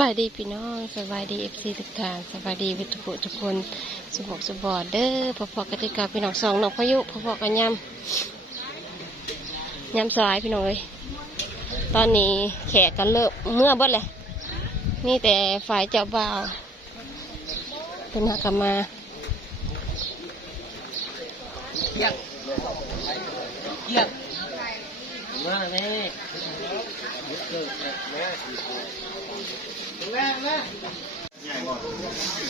บายดีพี่น้องสบายดีเอฟซีทุกท่านสบายดีวิทุกุทุกคนสุขสุบอดเด้อพอพอกติกาพี่น้องสองน้องพายุพอพอกันยำยำสลายพี่น้องเอ้ยตอนนี้แขกกันเลิกเมื่อบดเลยนี่แต่ฝ่ายเจ้าบ่าวเป็นหักกนมามาแม่แม่แม่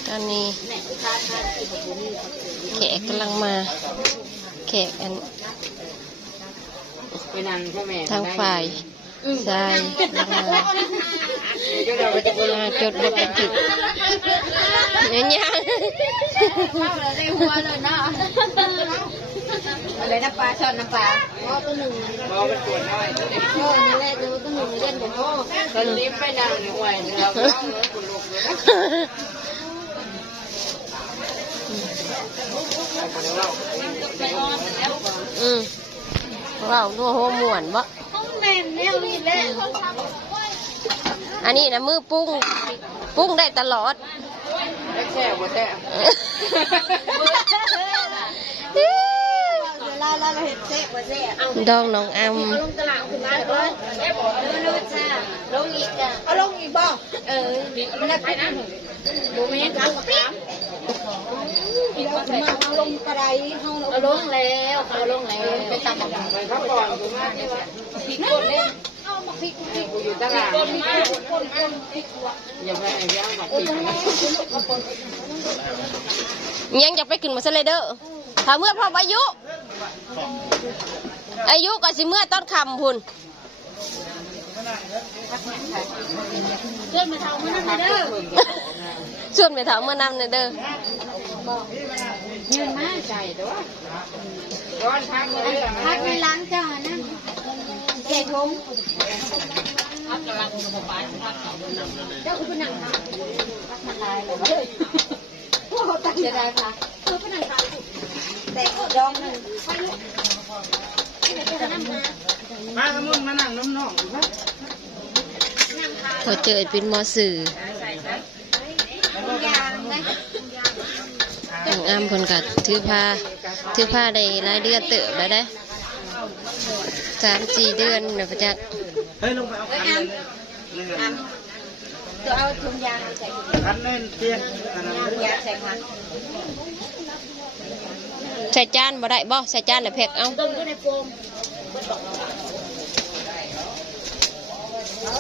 ตอนนี้แขกกำลังมา แขกอันไปนั่งใช่ไหมทางฝ่าย ใชายมาก็เราจะจดบทบันทึกเนี่ยยังได้หัวเลยนะอะไรน้ำปลาช้อนน้ำปลาโอ้ตัวหนึ่งมอมันปวดน้อยโอ้นี่แหละตัวตัวหนึ่งเล่นผมโอ้ตอนนี้ไปนั่งในห้วยเราองเลยปวดลูกเลยอืมว้าวนัวโฮม่วนบ่ แม่แนวนี่แหละอันนี้นะมือปุ้งปุ้งได้ตลอดแช่บ่แช่เวลาเราเห็นเซ็กมาเซ็กเอาดองน้องอำลงตลาดคุณมาเลยเออรู้จ้าลงอีกจ้ะเอาลงอีกบ่เออมันได้ไปนะโมเมนต์ครับ เอาลงกระไดเอาลงแล้วเอาลงแล้วไปตามบังไปพักผ่อนกูมากนี่วะพริกคนเนี่ยเอามาพริกพริกกูอยู่ตลาดคนมากคนมากพริกอย่าไปไอ้ย่างบักปีกนะยังจะไปขึ้นมาซะเลยเด้อถ้าเมื่อพออายุ อายุก็สิเมื่อต้นคำพุ่นเพื่อนมาเท่ามันนั่นเด้อส่วนไปถามเมื่อนำเนี่ ยเด้อยืนมาใจตัวยร้อนพักเลยพักในล้างจ้านะแก่ทงเจ้าคุณเป็นหนังค่ะมันลายเลยโอ้ตั้งจะได้ค่ะคือเป็นหนังค่ะแต่ดองหนึ่งไปลูกที่ไหนจะนั่งมามาขมุนมานั่งน้ำนองครับนั่งค่ะพอเจอเป็นมอสื่อ ยางนะ น้องอำเพิ่นก็ถือผ้าถือผ้าได้รายเดือนเติบแล้วได้สามสี่เดือนเดี๋ยวพระจักเฮ้ยลงไปเอาคันเลยตัวเอาถุงยางใส่คันเล่นเตียงอันนั้นถุงยางใส่ค่ะใส่จานบ่ได้บ่ใส่จานแล้วแพ็กเอาต้มด้วยในโฟม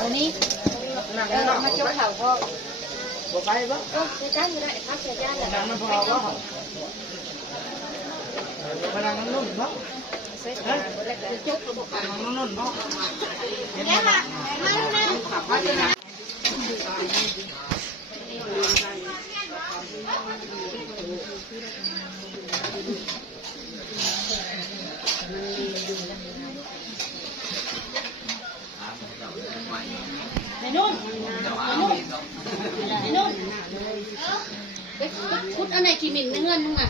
อันนี้นั่งเอข้าเข่าพ่อ บ่ไปบ่โอ้ใส่จานอยู่ได้พักใส่จานเลยนั่งมันพอบ่มานั่งน้ำนุ่นบ่เฮ้ยจุกระบบนั่งน้ำนุ่นบ่แก่ค่ะมาแล้วนะขับไปเลยนะไอ้นุ่นไอ้นุ่นไอ้ นุ่นพุดอันไหนขี้หมิ่นในเงินมึงอะ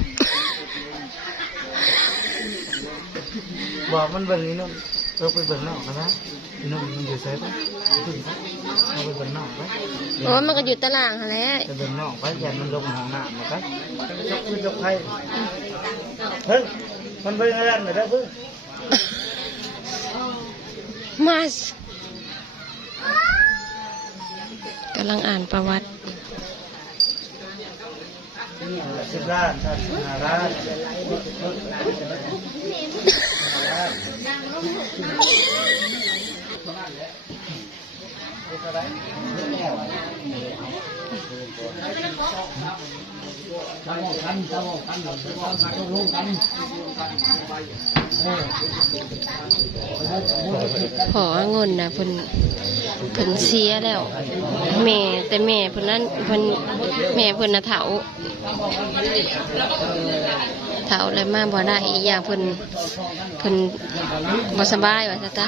บอกมันเบิ่งนี่นุ่นเราไปเบิ่งนอกนะนี่นุ่นมันอยู่ไสปะถึงปะเราไปเบิ่งนอกไปโอ้ยมันก็อยู่ตารางหั่นแหละไปเบิ่งนอกไปแย่มันลงห้องน้ำมาไปยกขึ้นยกไผ่เฮ้ยมันเป็นอะไรหน่อยได้เพิ่งมาสกำลังอ่านประวัติ สิบล้านถ้าห้าล้านพอเงินนะเพิ่นเพิ่นเสียแล้วแม่แต่แม่เพิ่นนั้นเพิ่นแม่เพิ่นน่ะเฒ่า เฒ่าแล้วมาบ่ได้อีกอย่างเพิ่นเพิ่นบ่สบายว่าซะจ้ะ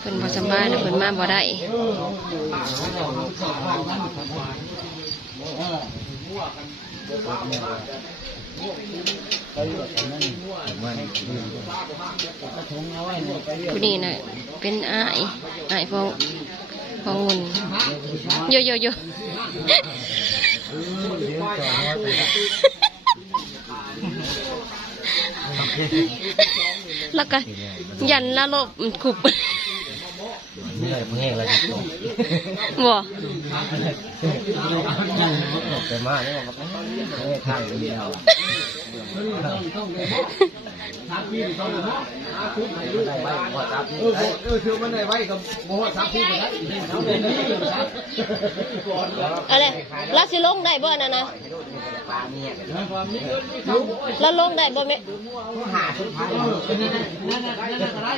เพิ่นบ่สบายแล้วเพิ่นมาบ่ได้ผู้นี้น่ะเป็นอ้ายอ้ายพอพ องุนโยโยโยแล้วก็ยันละลบขุบ นี่อะไมึงแห้งอะไรจะต้องบ่แต่มาเนี่ยมันไม่ข้างเดียวเออคือมันได้ไว้กับโมหสามปีไปแล้วอะไรเราสิลงได้บ่นั่นนะ เราลงได้บ่แม่ไม่นั่งอะไร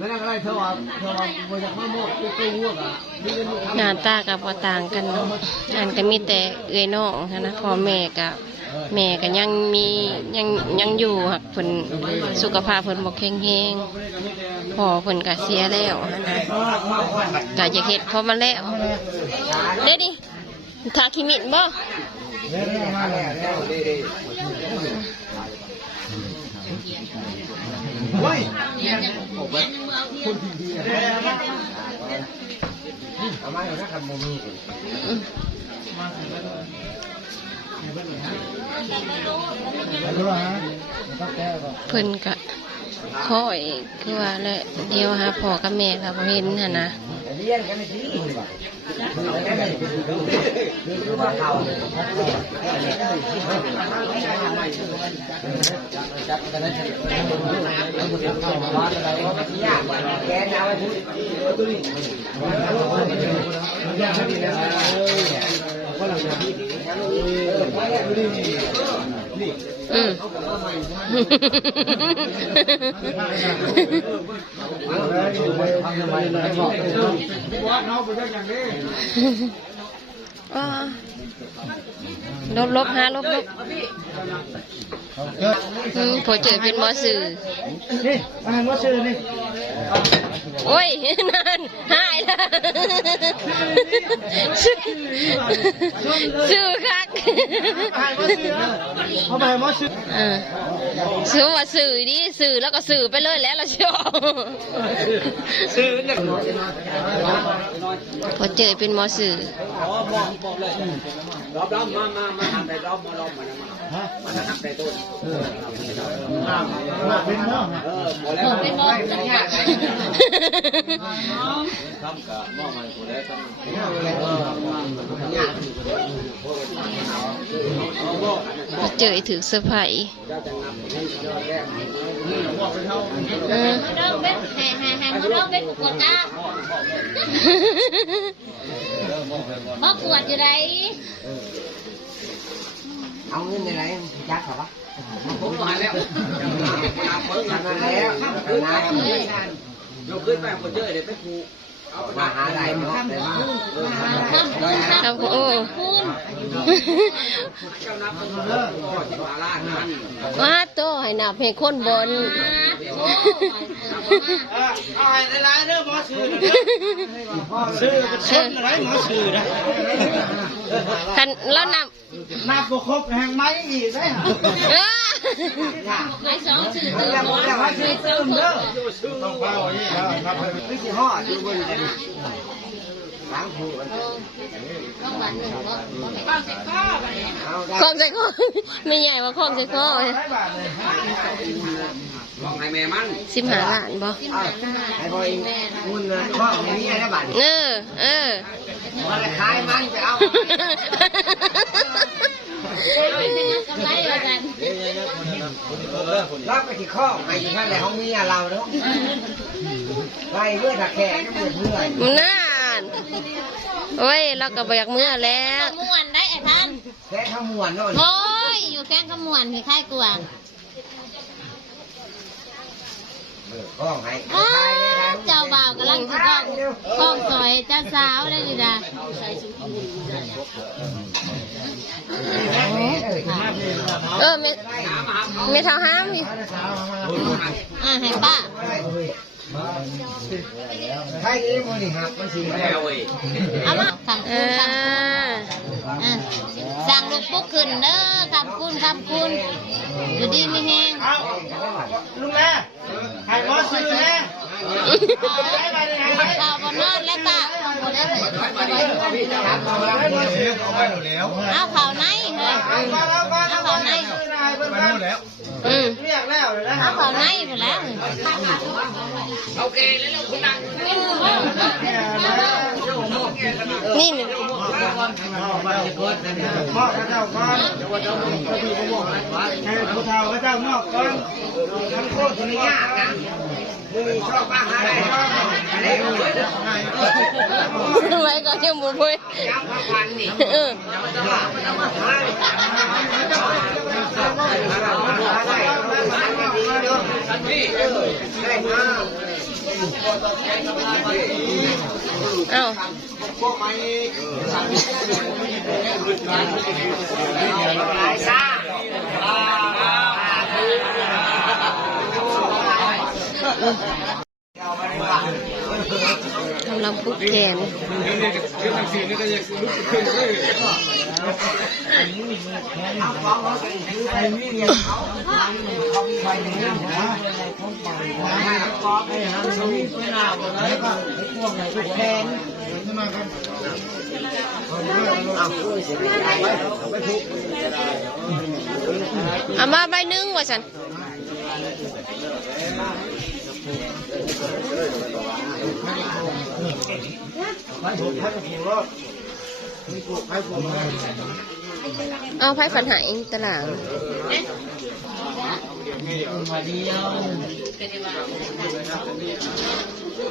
นั่นอะไรเธอว่าเธอว่าบริษัทมะม่ตัววัวอะหน้าตากับบ่ต่างกันเนาะอันก็มีแต่เอ้ยน้องนะพ่อแม่กับแม่ก็ยังมียังยังอยู่หักเพิ่นสุขภาพเพิ่นบ่แข็งแรงพ่อเพิ่นก็เสียแล้วนะก็อยากเฮ็ดพอมาแล้วเด้ดิ ทาคิมินบ่เฮ้ยเอามาอยู่นะครับโมมีเพิ่นก็ คอยคือว่าแหละเดียวหาพ่อกับแม่เราบ่เห็นหั่นนะเลี้ยงกันสิคือว่าเขาจับกันได้เข้ามาบ้านะ อืมลบลบฮะลบลบ พอเจอเป็นหมอสื่อนี่อาหารว่าชื่อนี่โอ้ยนั่นหายแล้วชื่อคักอาหารว่าชื่อเขาไปว่าชื่อเอ อชื่อว่าสื่อดิสื่อแล้วก็สื่อไปเลยแล้วเราเชื่อชื่อเนี่ยพอเจอเป็นหมอสื่อรอบรอบมามามาทำไปรอบมารอบมาฮะมาทำไปต้นมาเป็นหมอเออหมดแล้วเป็นหม้อจะยากทำกับหมอมันกูแล้วทำพอเจอถือเสื้อร์ไผ่เออน้องเบ็ดแห่แห่แห่น้องเบ็ดกดอ้าบ่ปวดอยู่ไหนเอาเงินในไรยักษ์เหรอวะผมมาแล้วทำมาแล้ว นะยกขึ้นไปผมเจอเดี๋ยวไปผูมาหาอะไรเนาะแต่ว่าทำคุณทำครับโอ้คุณว่าโตให้นับให้คนบนเอาให้ในไรเด้อหมอชื่อชื่อเป็นชนอะไรหมอชื่อนะคันแล้วนับนับบ่ครบแห่งไม้อีกได้ฮะเออไอ้สองชื่อเรื่องมันจะมาชื่อเติมเด้อต้องเฝ้าอันนี้ครับไม่ใช่ห่ออยู่บนนี้ ล้างผูกต้องวันหนึ่งก็เอาได้คล้องใส่คอไม่ใหญ่ว่าคล้องใส่คอเลยบอกให้แม่มันสิบหาล้านบ่ไอ้พอเอมุนเลยข้อของนี้นะบาทเออ เออ มันขายมันไปเอารับไปที่ข้อไอ้ที่นั่นแหละของเมียเราเนาะไปเมื่อถักแขกก็เมื่อเมื่อยน่า โอ้ยเราก็บอยากเมื่อแล้วขมวนได้ไอ้ท่านแค่ข้าวมวนเนาะโอ้ยอยู่แกงขมวนมีใครกลัวข้องให้อ้าเจ้าบ่าวกำลังจะกล้องกล้องสวยเจ้าสาวได้ดีนะเออไม่ไม่เท่าห้ามอีกอ่าให้ป้า ใครเองมันนี่หักมันสีแล้วเว้ยเอามาคำเอคุณคอำอะสั่งลูกปุ๊กขึ้นเด้อคำคุณคำคุณอยู่ดีไม่แห้งเอาลุงแม่ให้หมอซื้อแน่ข่าวบนนอนและป้าบนเอาเขาในเฮ้ยเอาเขาในไปนู่นแล้วอืมเรียกแล้วเลยนะเอาเขาในไปแล้วโอเคแล้วเราคุณดังนี่นี่ มอบพระเจ้าก่อนให้ผู้เฒ่าพระเจ้ามอบก่อนทั้งโคตรทั้งยากนะชอบบ้าหาอะไรอะไรไว้ก็ยังบุบยยับพระพันนี่เออเอ้า หลาย ซ่ากำลังพุกแกนเอามาใบหนึ่งว่าฉันเอาไพ่ฝันหายตลาดนู่น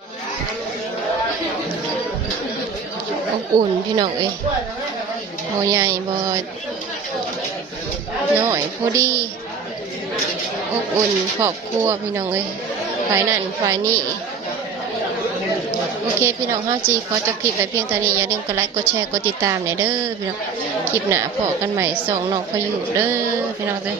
อบอุ่นพี่น้องเอ้ยบ่ใหญ่บ่น้อยพอดี อบอุ่นครอบครัวพี่น้องเอ้ยฝ่ายนั่นฝ่ายนี้โอเคพี่น้องห้าจีขอจบคลิปไปเพียงเท่านี้อย่าลืมกดไลค์กดแชร์กดติดตามหน่อยเด้อพี่น้องคลิปหน้าพอกันใหม่ส่งน้องพายุเด้อพี่น้องเด้อ